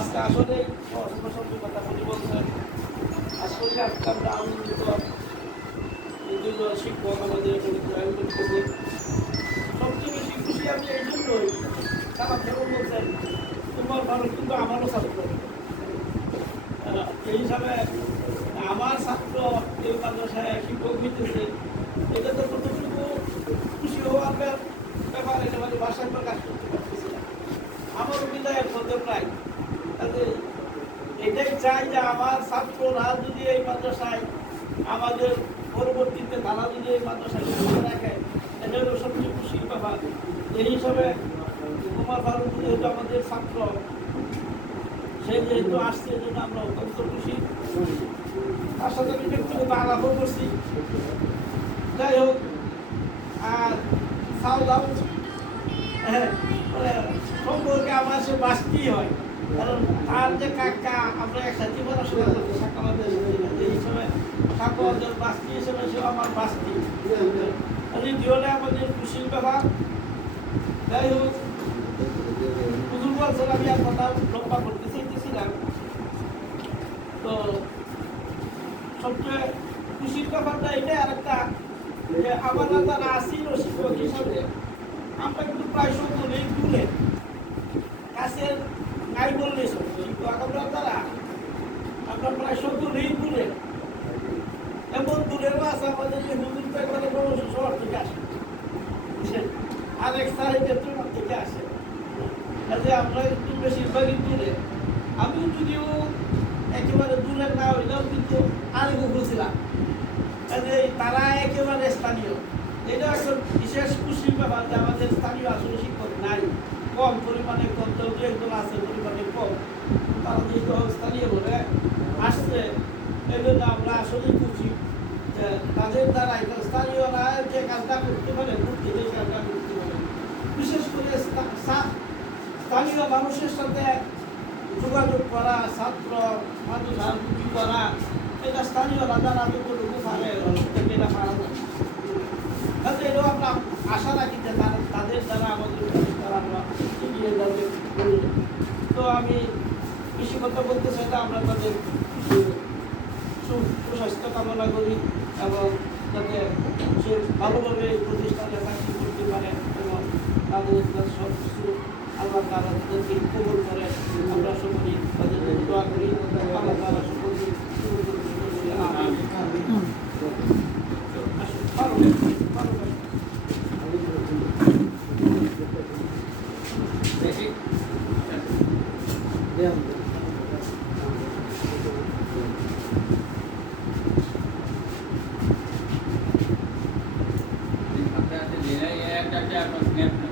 আজকে আসলে সঙ্গে কথা বলি বলছেন আসলে আজকে আমরা আনন্দিত এই জন্য শিক্ষক আমাদের আয়োজন করতেছে সবচেয়ে বেশি খুশি আমি এই জন্যই তারা যেমন বলছেন তোমার ভালো কিন্তু আমারও ছাত্র এই হিসাবে আমার ছাত্র এই মাদ্রাসায় শিক্ষক হইতেছে এটা তো কতটুকু খুশি হওয়ার ব্যাপার এটা মানে বাসায় প্রকাশ করতে পারতেছি না আমার বিদায়ের খবর নাই তাতে এটাই চাই যে আমার ছাত্ররা যদি এই মাদ্রাসায় আমাদের পরবর্তীতে তারা যদি এই মাদ্রাসায় রাখে এটা হলো সবচেয়ে খুশির ব্যাপার এই হিসাবে কুমার ফারুক যেহেতু আমাদের ছাত্র সে যেহেতু আসছে এই জন্য আমরা অত্যন্ত খুশি তার সাথে আমি ব্যক্তিগত আলাপও করছি যাই হোক আর খাওয়া দাও সম্পর্কে আমার সে বাঁচতেই হয় কারণ তার যে কাকা আমরা একসাথে পড়াশোনা করতে সাকামাদের এই হিসাবে সাকামাদের বাস্তি হিসেবে সে আমার বাস্তি দ্বিতীয়টা আমাদের খুশির ব্যাপার যাই হোক হুজুর বলছেন আমি আর কথা লম্বা করতে চাইতেছিলাম তো সবচেয়ে খুশির ব্যাপারটা এটাই আর একটা যে আমরা যারা আসিল শিক্ষক হিসাবে আমরা কিন্তু প্রায় সকলেই দূরে কাছের নাই বললে শিক্ষক আমরা যারা আমরা প্রায় সকলেই দূরে এমন দূরেরও আছে আমাদের যে হুজুর তো একবারে বড় শহর থেকে আসে আর এক সাহেব তোমার থেকে আসে কাজে আমরা একটু বেশিরভাগই দূরে আমিও যদিও একেবারে দূরে না হইলেও কিন্তু আরেকও বুঝলাম কাজে তারা একেবারে স্থানীয় এটা একটা বিশেষ খুশির ব্যাপার যে আমাদের স্থানীয় আসলে শিক্ষক নাই কম পরিমাণে কম দু একজন আছে পরিমাণে কম তারা যেহেতু স্থানীয় বলে আসছে এই জন্য আমরা আসলে খুশি যে তাদের দ্বারা স্থানীয়রা যে কাজটা করতে পারে ঘুরতে যে কাজটা করতে পারে বিশেষ করে স্থানীয় মানুষের সাথে যোগাযোগ করা ছাত্র মানুষ আলোচনা করা এটা স্থানীয়রা যারা যতটুকু পারে এটা পারা যায় তাতে এটাও আমরা আশা রাখি যে তাদের দ্বারা আমাদের তারা আমরা এগিয়ে যাবে তো আমি বেশি কথা বলতে চাই না আমরা তাদের সুস্বাস্থ্য কামনা করি এবং যাতে সে ভালোভাবে এই প্রতিষ্ঠানে চাকরি করতে পারে এবং তাদের সব কিছু আল্লাহ তারা তাদেরকে কবুল করে আমরা সকলেই তাদের দোয়া করি আল্লাহ তারা সকলকে একটা